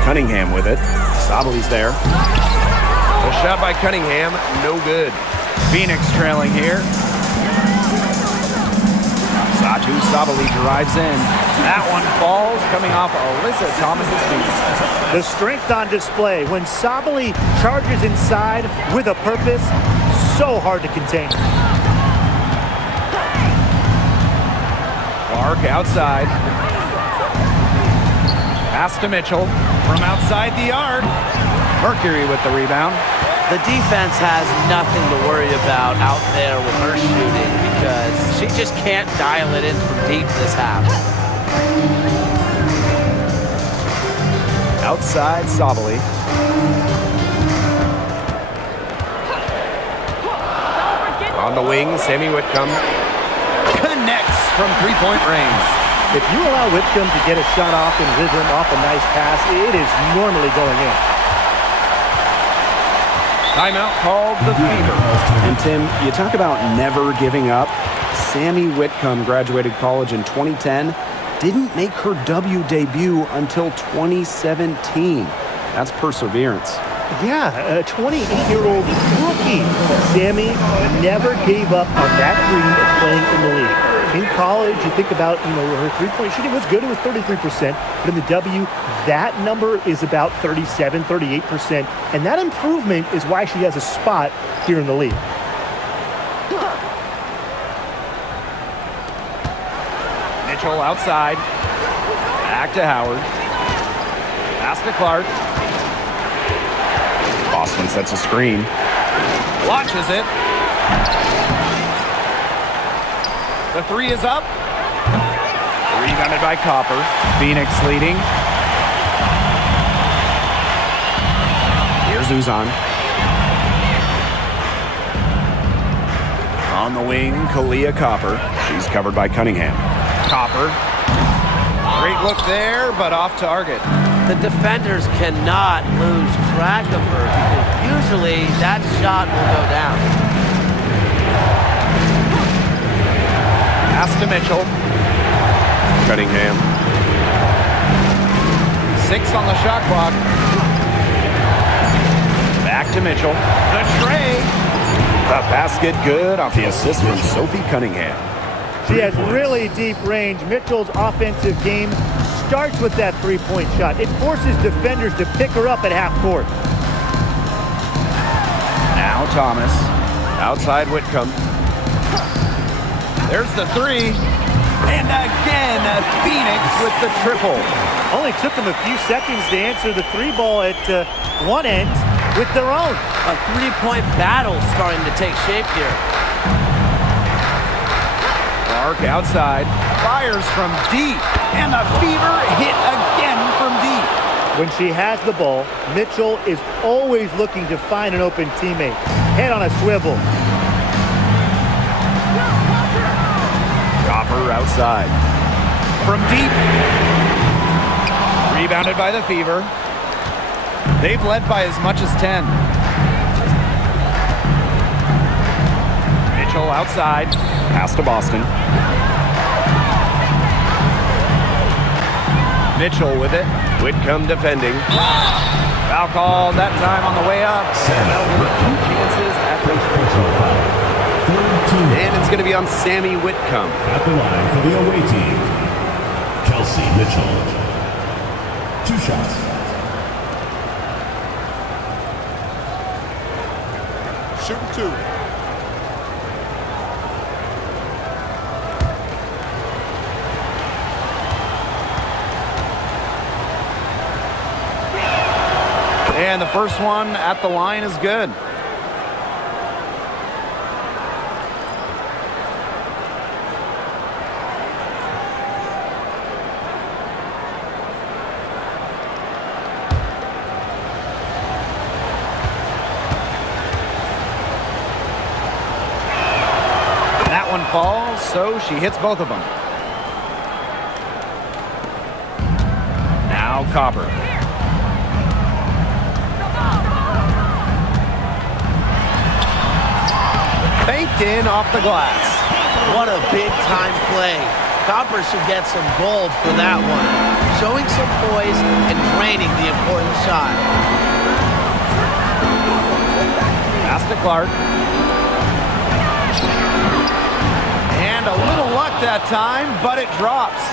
Cunningham with it. Sabali's there. A shot by Cunningham, no good. Phoenix trailing here. Satu Sabali drives in. That one falls, coming off Alyssa Thomas's feet. The strength on display when Sabali charges inside with a purpose, so hard to contain. Clark outside. Pass to Mitchell from outside the arc. Mercury with the rebound. The defense has nothing to worry about out there with her shooting because she just can't dial it in from deep this half. Outside Sabali. On the wing, Sammy Whitcomb connects from three-point range. If you allow Whitcomb to get a shot off in rhythm off a nice pass, it is normally going in. Timeout called the Fever. And Tim, you talk about never giving up. Sammy Whitcomb graduated college in 2010. Didn't make her W debut until 2017. That's perseverance. Yeah, a 28-year-old rookie. Sammy never gave up on that dream of playing in the league. In college, you think about, her three-point shooting was good. It was 33%. But in the W, that number is about 37, 38%. And that improvement is why she has a spot here in the league. Mitchell outside. Back to Howard. Pass to Clark. Boston sets a screen. Launches it. The three is up. Rebounded by Copper. Phoenix leading. Here's Uzan. On the wing, Kalia Copper. She's covered by Cunningham. Copper. Great look there, but off target. The defenders cannot lose track of her because usually that shot will go down. Pass to Mitchell. Cunningham. 6 on the shot clock. Back to Mitchell. The tray. The basket good off the assist from Sophie Cunningham. She has really deep range. Mitchell's offensive game starts with that three-point shot. It forces defenders to pick her up at half court. Now Thomas. Outside Whitcomb. There's the three. And again, Phoenix with the triple. Only took them a few seconds to answer the three ball at one end with their own. A three-point battle starting to take shape here. Clark outside. Fires from deep. And the Fever hit again from deep. When she has the ball, Mitchell is always looking to find an open teammate. Head on a swivel. Copper outside. From deep. Rebounded by the Fever. They've led by as much as 10. Mitchell outside. Pass to Boston. Mitchell with it. Whitcomb defending. Foul called that time on the way up. Chances at the And it's going to be on Sammy Whitcomb. At the line for the away team, Kelsey Mitchell. 2 shots. Shooting 2. And the first one at the line is good. That one falls, so she hits both of them. Now Copper. Faked in off the glass. What a big-time play. Copper should get some gold for that one. Showing some poise and draining the important shot. Pass to Clark. And a little luck that time, but it drops.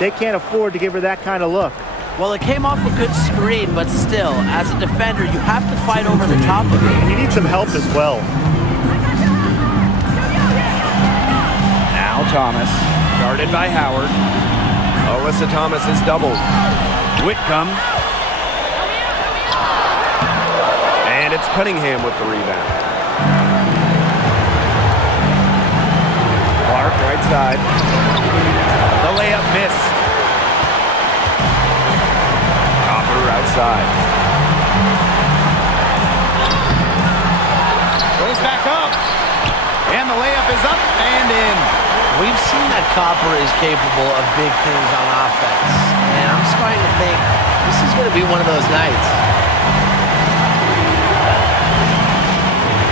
They can't afford to give her that kind of look. Well, it came off a good screen, but still, as a defender, you have to fight over the top of it. And you need some help as well. Now Thomas, guarded by Howard. Alyssa Thomas is doubled. Whitcomb. And it's Cunningham with the rebound. Clark right side. The layup missed. Copper outside. Goes back up. And the layup is up and in. We've seen that Copper is capable of big things on offense. And I'm starting to think this is going to be one of those nights.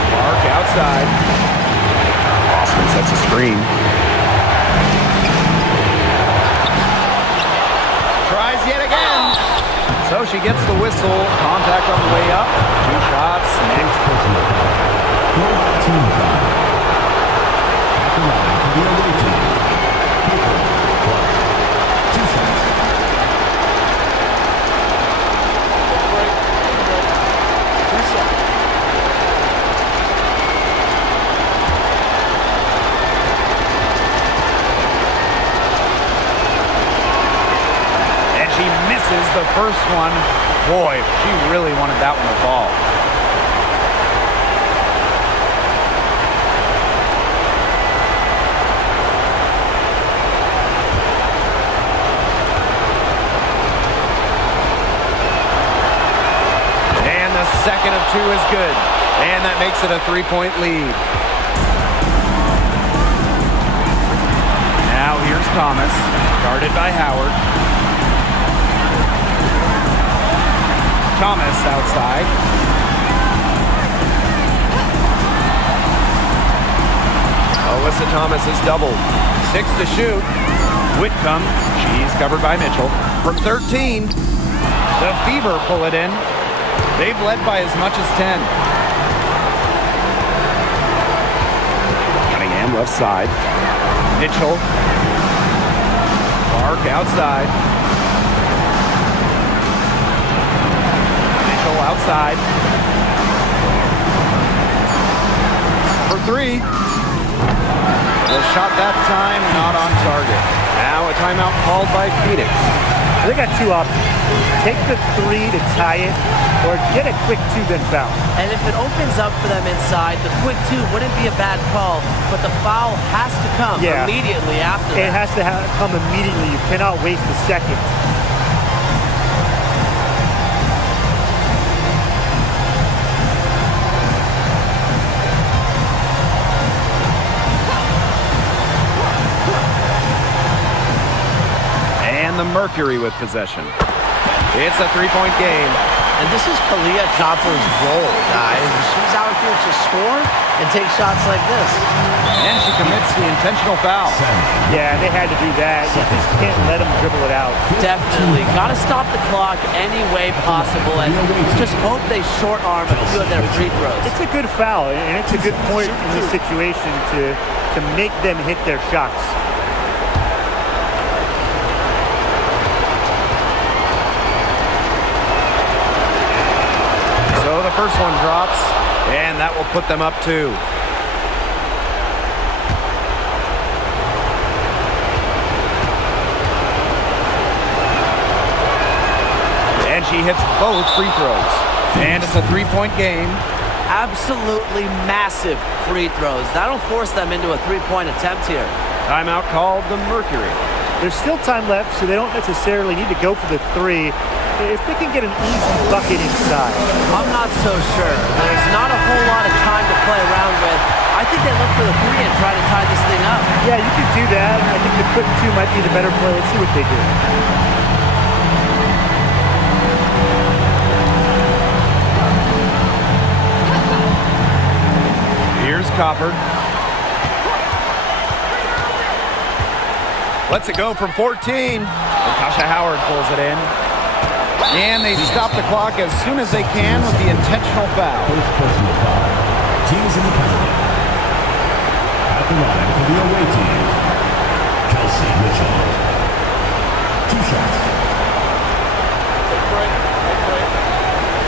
Clark outside. Boston sets a screen. Tries yet again. So she gets the whistle. Contact on the way up. 2 shots. Next personal foul. 4 team foul. At the line for the away team, first one. Boy, she really wanted that one to fall. And the second of two is good. And that makes it a 3-point lead. Now here's Thomas, guarded by Howard. Thomas outside. Alyssa Thomas is doubled. 6 to shoot. Whitcomb, she's covered by Mitchell. From 13, the Fever pull it in. They've led by as much as 10. Cunningham left side. Mitchell. Clark outside. Mitchell outside. For three. The shot that time not on target. Now a timeout called by Phoenix. They got two options. Take the three to tie it, or get a quick two, then foul. And if it opens up for them inside, the quick two wouldn't be a bad call, but the foul has to come immediately after that. It has to come immediately. You cannot waste a second. The Mercury with possession. It's a 3-point game. And this is Kalia Chopper's role, guys. She's out here to score and take shots like this. And she commits the intentional foul. Yeah, they had to do that. You just can't let them dribble it out. Definitely. Got to stop the clock any way possible and just hope they short arm a few of their free throws. It's a good foul, and it's a good point in this situation to make them hit their shots. So the first one drops, and that will put them up 2. And she hits both free throws. And it's a 3-point game. Absolutely massive free throws. That'll force them into a 3-point attempt here. Timeout called the Mercury. There's still time left, so they don't necessarily need to go for the 3. If they can get an easy bucket inside. I'm not so sure. There's not a whole lot of time to play around with. I think they look for the 3 and try to tie this thing up. Yeah, you could do that. I think the quick 2 might be the better play. Let's see what they do. Here's Copper. Lets it go from 14. Natasha Howard pulls it in. And they stop the clock as soon as they can with the intentional foul. First personal foul. Teams in the penalty. At the line for the away team, Kelsey Mitchell. 2 shots. Take a break. Take a break.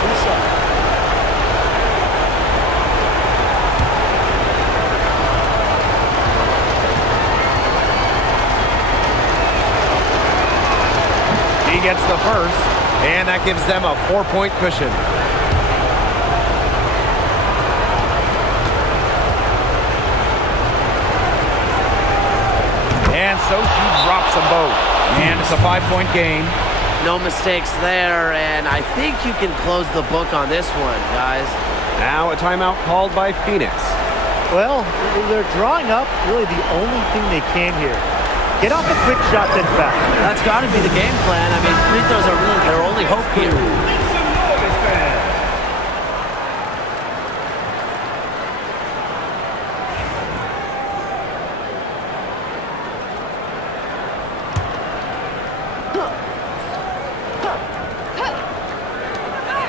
2 shots. He gets the first, and that gives them a 4-point cushion. And so she drops them both. And it's a 5-point game. No mistakes there, and I think you can close the book on this one, guys. Now a timeout called by Phoenix. Well, they're drawing up really the only thing they can here. Get off a quick shot, then foul. That's got to be the game plan. I mean, free throws are really their only hope here.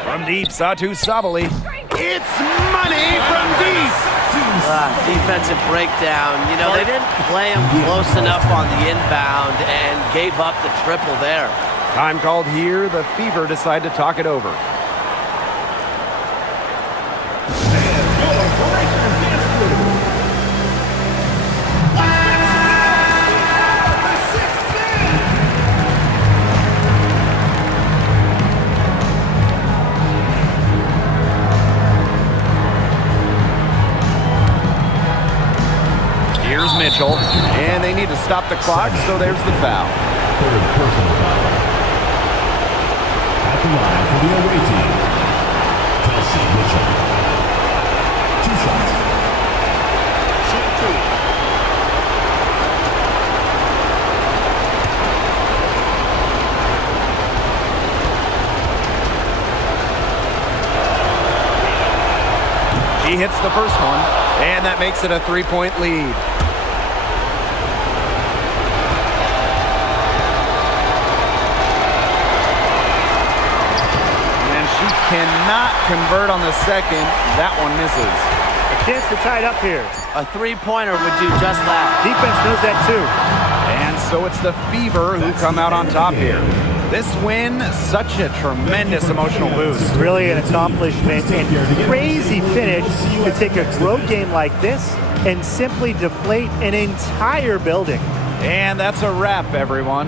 From deep, Satu Sabali. It's money from deep. Defensive breakdown. You know, they didn't play him close enough on the inbound and gave up the triple there. Time called here. The Fever decide to talk it over. Mitchell, and they need to stop the clock, so there's the foul. Third personal foul. At the line for the away team, Kelsey Mitchell. 2 shots. Shoot 2. He hits the first one, and that makes it a 3-point lead. And she cannot convert on the second. That one misses. A chance to tie it up here. A three-pointer would do just that. Defense knows that too. And so it's the Fever who come out on top here. This win, such a tremendous emotional boost. Really an accomplishment and crazy finish to take a road game like this and simply deflate an entire building. And that's a wrap, everyone.